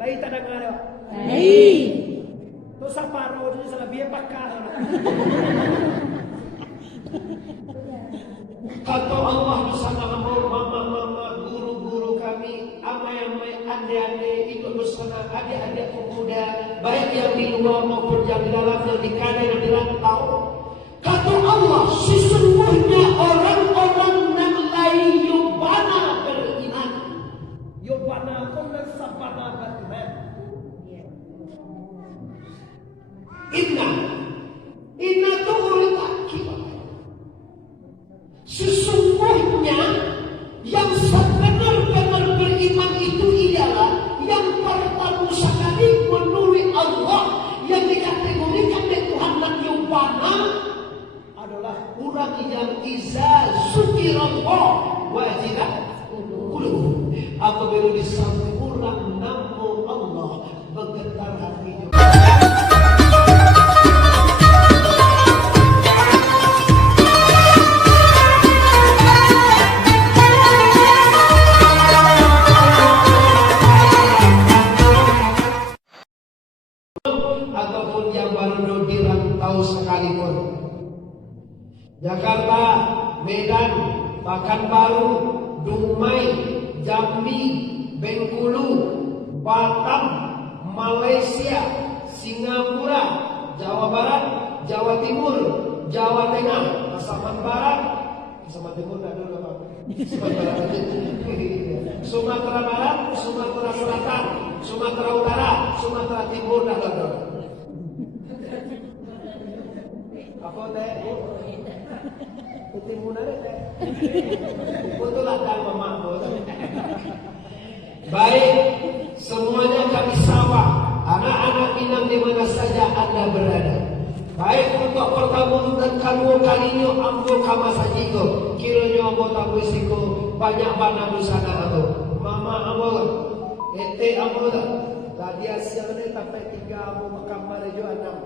Lai tak dengar dia. Lai. Tu saparo tu salah biar pakar. Kata Allah bersama mama, guru-guru kami, amai-amai, ande-ande, ikut bersama adik-adik pemuda, baik yang di luar maupun yang di dalam, yang di kanan dan di rantau. Kata Allah, sesungguhnya orang-orang yang lain yubana beriman. Yubana pun dan sabana beriman. Inna tu urut akibat. Sesungguhnya yang sebenar-benar beriman itu ialah yang pertama sekali menurut Allah, yang dikategorikan oleh Tuhan dan Yubana adalah orang yang iza zukirallah wajilat qulubuhum. Apabila disambut orang nama Allah, bergetar hatinya. Ataupun yang baru dirantau sekalipun. Jakarta, Medan, Pekanbaru, Dumai, Jambi, Bengkulu, Batam, Malaysia, Singapura, Jawa Barat, Jawa Timur, Jawa Tengah, Pasaman Barat, Pasaman Timur tak dulu apa? Sumatera Barat, Sumatera Selatan, Sumatera Utara, Sumatera Timur dah ada. Apa teh? Timur ada teh. Betul lah kan mama. Baik, semuanya kami sawah, anak-anak Minang di mana saja Anda berada. Baik untuk pertama dan kedua kalinya ambo kama sajigo, kiranya ambo tahu risiko banyak bana busana ambo. Mama ambo, ete ambo dah. Tadi siang ni sampai 3 ambo makam marejo anam.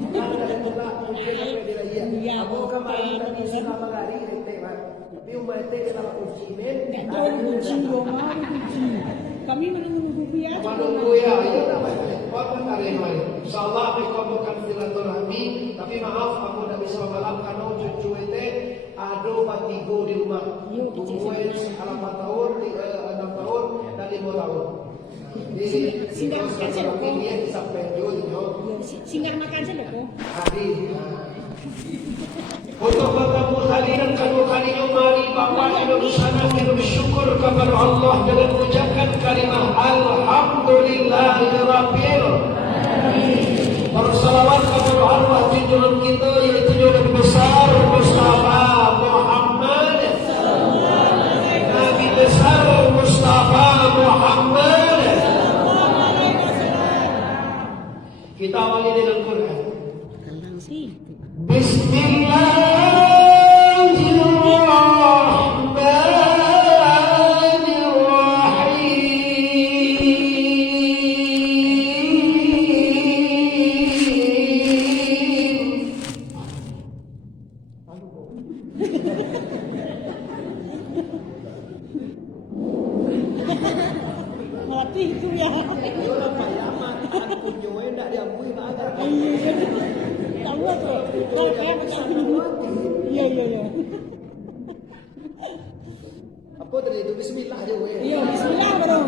Kalau dari mula mungkin sampai di lagi. Ambo kemarin tadi suka mengari ete mah. Tapi umma ete kita lakukan cimen. Kunci rumah, kunci. Kami menunggu ya. Menunggu ya, iya tak apa. Apa tarik mai. Insyaallah mereka bukan silaturahmi, tapi maaf aku tidak bisa malam karena cucu ete ada batigo di rumah. Umur 4 tahun, 6 tahun dan 5 tahun. Jadi singkat makan saja dok. Dia bisa penjul jo. Singkat makan saja dok. Hari. Untuk bertemu kali dan kedua kalinya mari Bapak Ibu sana kita bersyukur kepada Allah dengan mengucapkan kalimat Alhamdulillahirabbil alamin. Bersalawat kepada arwah junjungan kita yaitu Nabi besar Mustafa Muhammad Nabi besar Mustafa Muhammad. Kita awali dengan Quran. Mati itu ya. Tahu tu. Kau kayak macam iya. Apa tadi itu bismillah je weh. Iya, bismillah bro.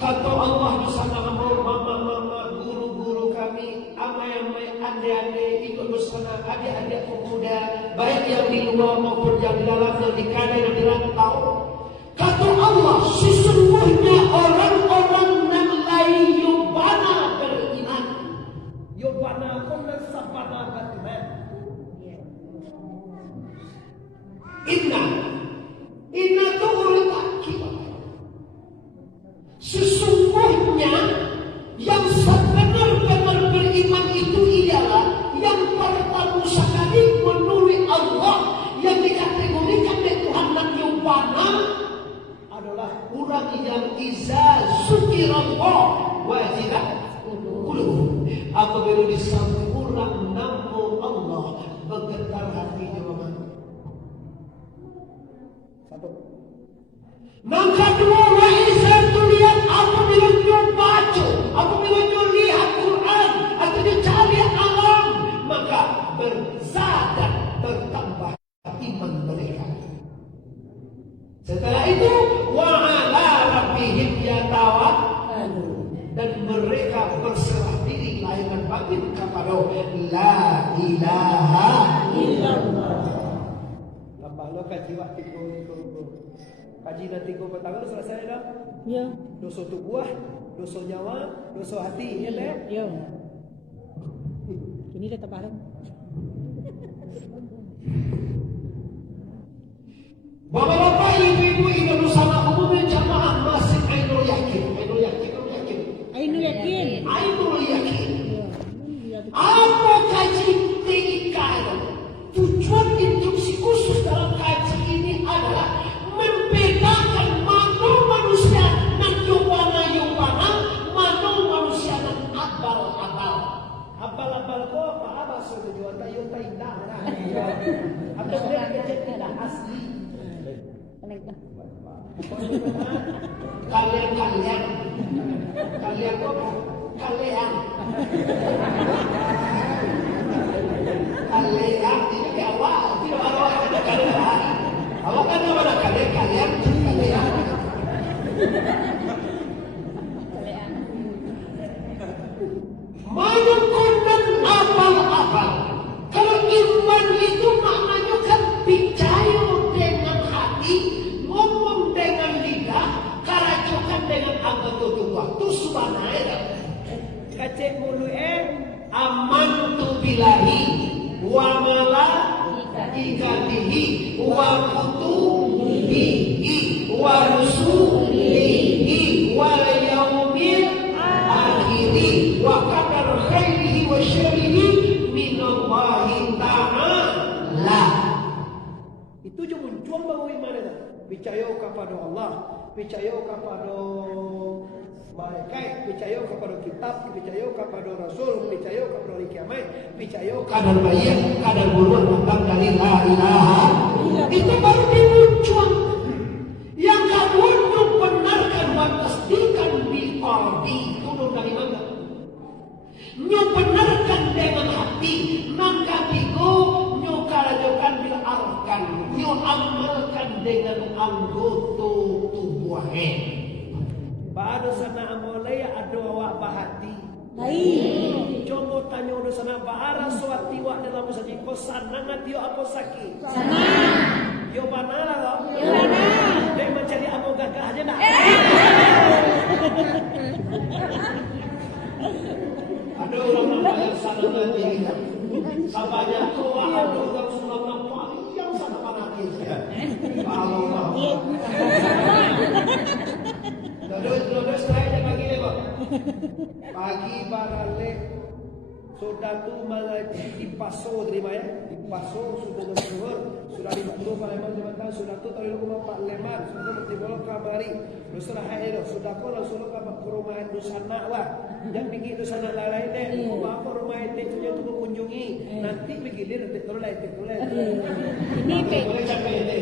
Kata Allah di sana, mama, guru-guru kami, amai-amai, ande-ande, ikut bersama adik-adik pemuda, baik yang di luar maupun yang di dalam, yang di kanan dan di rantau. Kata Allah, sesungguhnya orang-orang yang lain yubana beriman. Yubana pun dan sabana beriman. Inna itu urut akibat. Sesungguhnya yang benar-benar beriman itu ialah yang pertama sekali menurut Allah, yang dikategorikan oleh Tuhan dan yubana adalah orang yang iza zukirallah wajilat qulubuhum. Apabila disambut orang nama Allah, bergetar hatinya. Yang kedua, wa'isa tuliat apabila dia baca, apabila dia lihat Quran atau dia cari alam, maka berzadat, bertambah iman mereka. Setelah itu, wa'ala rabbihim yatawakkalun, dan mereka berserah diri layanan batin kepada la ilaha illallah. Kalau kaji waktu kaji nanti kau petang selesai dah. Ya. Dosa tubuh, dosa nyawa, dosa hati, ya tak? Ya. Ini dah terbareng. Bapak-bapak, ibu-ibu, ini bersama umumnya jamaah masih Ainul Yakin. Ainul Yakin. Apa kaji tinggikan? Tujuan instruksi khusus dalam kaji ini adalah membedakan mana manusia dan yubana, mana manusia dan abal-abal. Abal-abal kau apa? Abal sudah jual tayo indah. Apa dia kecil tidak asli. Kalian kok kalian. Kalian ini awal, tidak ada kalian. Awak kan ada kalian. Menyukurkan abal-abal. Kalau iman itu maknanya kan percaya dengan hati, ngomong dengan lidah, karajokan dengan anggota tubuh. Itu subhanallah. Kacek mulu amantu billahi wa malaikatihi wa kutubihi wa rusulihi wal yaumil akhir wa qadar khairihi wa syarrihi minallahi ta'ala. Itu je muncul bahawa iman itu. Percaya kepada Allah, percaya kepada malaikat, percaya kepada kitab, percaya kepada rasul, percaya kepada hari kiamat, percaya kadar bayat, kadar buruan tentang dari la ilaha. Itu baru dimuncul. Yang kedua, membenarkan wa tasdiqan bil qalbi. Turun dari mana? Membenarkan dengan hati. Yang ketiga, nyukarajokan bil arkan. Amalkan dengan anggota tubuhnya. Pada sana amolaya ada awak bahati. Baik. Coba tanya ada sana bahara suati wak dalam saji ko sana ngati apa sakit. Sana. Yo mana lah. Yo mana. Dia mencari amo gagah aja nak. Ada orang nama yang sana nanti. Sampainya kau ada orang sulam nama yang sana panaki. Kalau mau. Terus saya pagi ni kok. Pagi barale sudah tu mengaji di paso terima ya. Di paso sudah bersuhur, sudah dibantu Palembang jabatan, sudah tu tadi lu mau Pak Leman, sudah bertibol kamari. Terus sudah hadir, sudah kau langsung ke perumahan Dusana wah. Yang pinggir Dusana lain deh. Apa rumah itu punya tu kunjungi. Nanti bergilir nanti turun lagi. Ini pek. Boleh capek deh.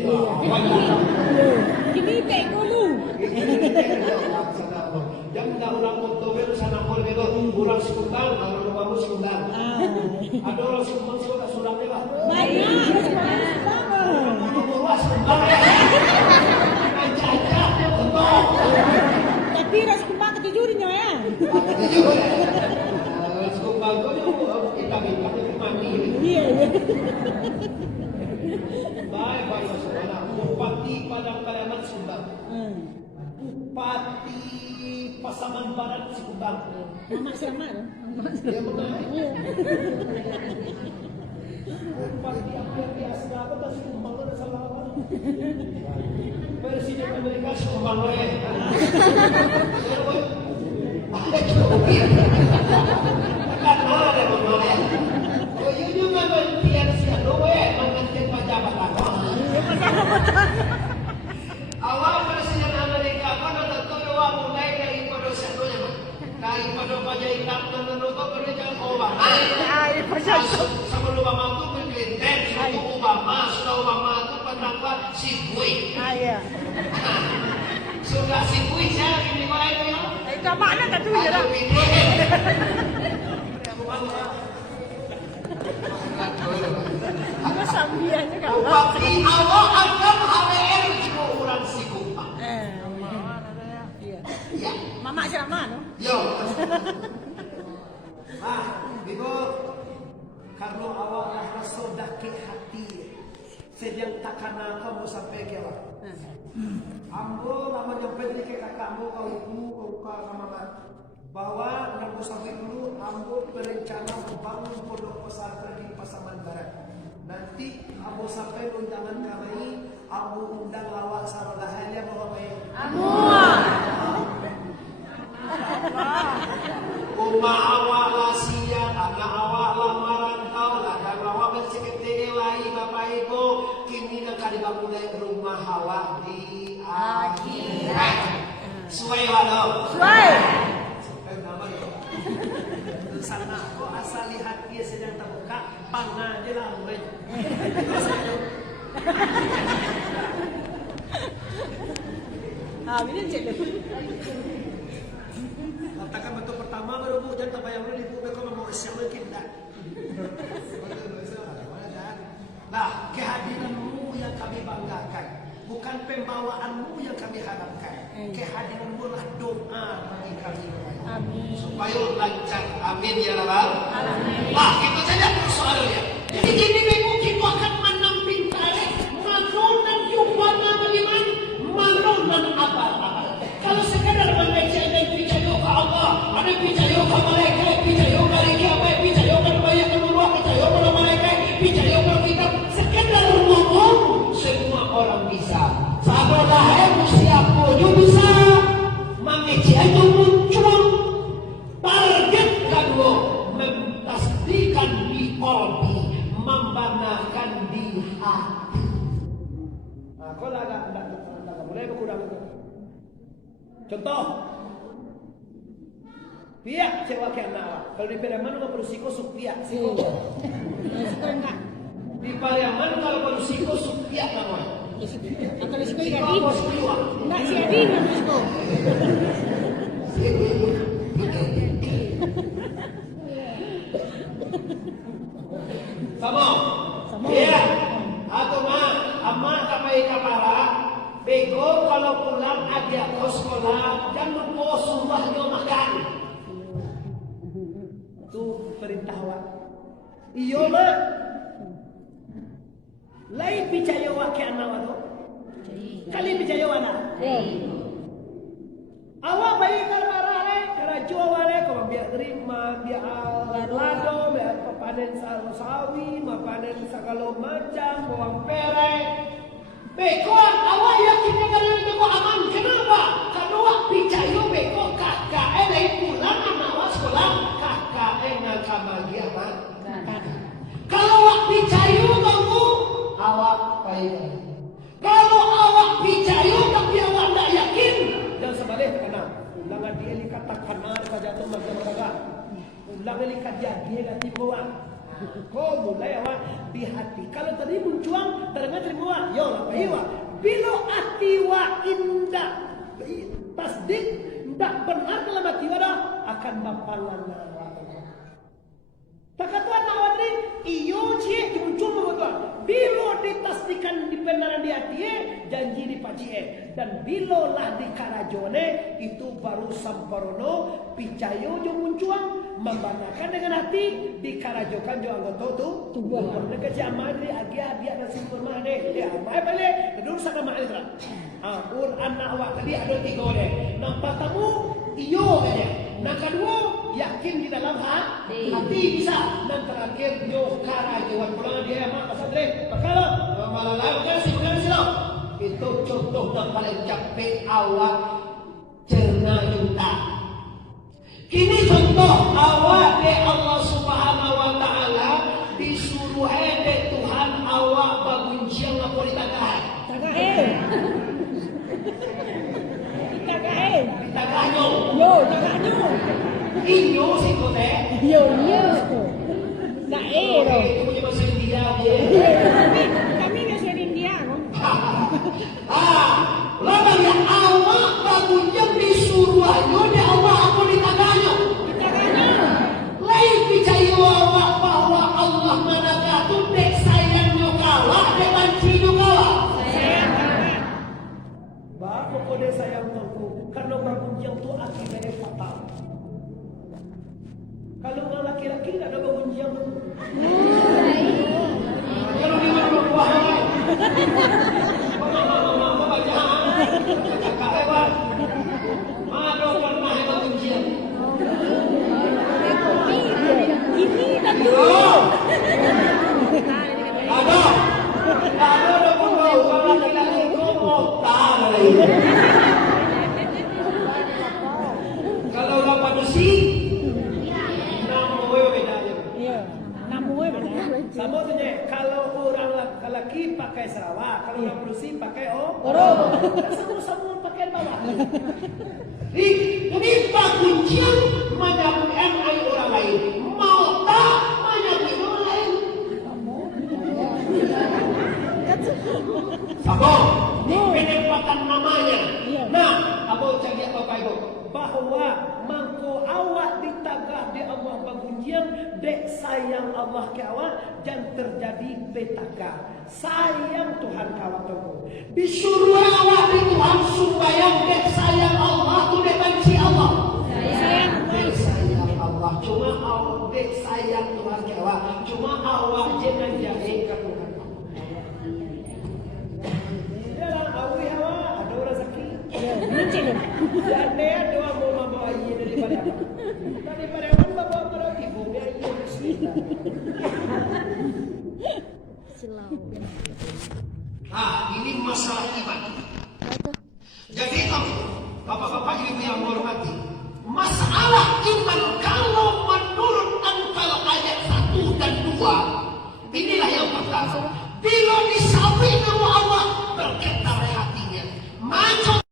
Ini pek dulu. Yang dah orang motor sana pun itu orang Sultan, orang rumahmu Sultan. Ada orang Sultan Sultan ni lah. Banyak. Luas Sultan. Cacat dia betul. Tapi ras kumbang jurinya ya. Sekupang kau kita minta mati. Iya. Baik saudara. Bupati Padang Kaliamat Subang. Bupati Pasaman Barat Subang. Mama siapa? Dia menang. Bupati yang biasa apa kasih Subang ada salah apa? Presiden Amerika Subang Karena ada menolak. Oh iya juga nantian si Adowe menanti pejabat apa? Awal Presiden Amerika kan tentu doa mulai dari pada satunya mah. Daripada pajahitan dan menutup kerajaan Obama. Sama Obama itu Bill Clinton, itu Obama, sudah Obama itu penangkap si Bui. Sudah si Bui saya ini mana itu ya? Ikaw mana ka tu ya? Ano sambihan niya ka? Bupati awak akan HWR cuma orang si Kupang. Iya. Mama siapa no? Yo. Bigo kalau awak dah rasa dakik hati, sedang takana kamu sampai ke awak. Ambo lama nyampe ke kakakmu kau ibu kau mama bahwa nanggu sampai dulu ambo berencana membangun pondok pesantren di Pasaman Barat. Nanti ambo sampai undangan kami, ambo undang awak sarolahannya bahwa main. Rumah awak lah siap, anak awak lamaran kau lah dan awak bercakap lagi bapak ibu kini nak dibangun rumah awak di akhirat. Suai walau. Suai. Nama dia. Sana aku asal lihat dia sedang terbuka, panah dia lah mulai. Ini cek deh. Katakan bentuk pertama baru bu jangan terbayang dulu ibu mereka mau siap mungkin tak. Nah, kehadiranmu yang kami banggakan, bukan pembawaanmu yang kami harapkan. Kehadiranmu lah doa bagi kami. Amin. Supaya lancar. Amin ya Rabbal. Amin. Nah, itu saja persoalannya. Jadi gini ibu kita akan menamping kali manunan yubana beriman, manunan abal-abal. Kalau sekadar membaca dan percaya ke Allah, ada percaya ke malaikat, percaya ke kiamat, percaya ke banyak kedua, percaya ke malaikat, percaya ke kitab, sekadar ngomong semua orang bisa. Sabarlah siapa pun bisa. Mengeci itu muncul target kedua mentasdikan di qalbi, membanakan di hati. Nah, kalau ada mulai berkurang itu. Contoh, pihak cewek ke anak. Kalau di Pariaman nggak perlu siko pihak siko. Siko enggak. Di Pariaman kalau perlu siko pihak namanya. Atau siko Siko jadi. bos keluar. Enggak si Adi namanya siko. Sama. Iya. Atau ama kapai kapara. Bego kalau pulang adik ke sekolah jangan lupa suruhnya makan. Itu perintah awak. Iyo mah. Lain percaya awak ke anak awak tu. Kali percaya awak nak. Awak bayi kalau marah le, kalau jual le, kalau biar terima, biar lado, biar panen sawi, panen segala macam, bawang perek. Bekon awak yakin dengan itu aman. Kenapa? Karena awak percaya bekon kakak lain pulang anak awak sekolah kakak nak kamagi apa? Kalau awak percaya kamu awak baik. Kalau awak percaya tapi awak tak yakin dan sebalik kena. Ulangan dia dikatakan saja tu macam-macam. Ulangan dia ganti bawah. Kau mulai awak di hati. Kalau tadi muncuang, terdengar terima. Yo, apa iwa? Bila hati wa indah tasdik, tidak benar dalam hati wa dah akan bapalan nawa. Tak kata nawa ni, iyo cie muncul betul. Bila ditasdikan dibenaran di hati, janji di pacie. Dan bila lah di karajone, itu baru samporono, picayo jo muncuang, membanakan dengan hati, dikarajokan jo anggota tubuh. Mereka jamah dari agia biar nasi kurma deh. Dia amai balik, kedua sama ma'idra. Quran awak tadi ada 3 oleh. Nampak kamu, iyo aja. Nah kedua, yakin di dalam hati bisa. Dan terakhir, yo karajoan pulang dia mak pasadre. Kalau malah lalu kan sih bukan sih lo. Itu contoh yang paling capek awak cerna juta. Kini contoh awak de Allah Subhanahu Wa Taala disuruh de Tuhan awak bagunjiang apa ditagahan. Ditagahanyo. Yo, taganyo. Inyo sih kau teh. Yo. Nah, Oke, itu punya bahasa India dia. Kami biasa di India, no? Lama ya awak bagunjiang disuruh ayo de Allah apa ditagahanyo. Taganyo. Lain percaya awak bahwa Allah manakah tu dek sayangnya kalah, dek bancinya kalah. Sayang banget. Bapak kode sayang tuku, karena bagunjiang tu akibatnya fatal. Kalau orang laki-laki tak ada bagunjiang tu. Kalau dia orang buah, mama baca, cakap lewat. Ada pernah yang bagunjiang. Ini tadi. Ada pun bau kalau laki-laki komotan lagi. Kalau orang padusi, namoy bedanya. Iya. Namuwe benar. Sama saja. Kalau orang laki pakai Sarawak, kalau orang padusi pakai Oro. Sama-sama pakai bawah. Ini bagunjiang menyamai orang lain. Mau tak menyamai orang lain. Sabong, penempatan namanya. Nah, abang cakap apa ibu? Bahwa mangko awak ditagah di Allah bagunjiang, dek sayang Allah ke awak, dan terjadi petaka. Sayang Tuhan kawat toko. Disuruh awak di Tuhan supaya dek sayang Allah tu dek benci Allah. Dek sayang Allah, cuma awak dek sayang Tuhan ke awak, cuma awak jangan jadi ke Tuhan. Dan dia doa mau membawa ia daripada apa bawa para ibu biar ia bersih. Ini masalah iman. Jadi kamu bapak-bapak ibu yang hormati, masalah iman kalau menurut angkal ayat 1 dan 2, inilah yang pertama. Bila disawai nama Allah bergetar hatinya. Maju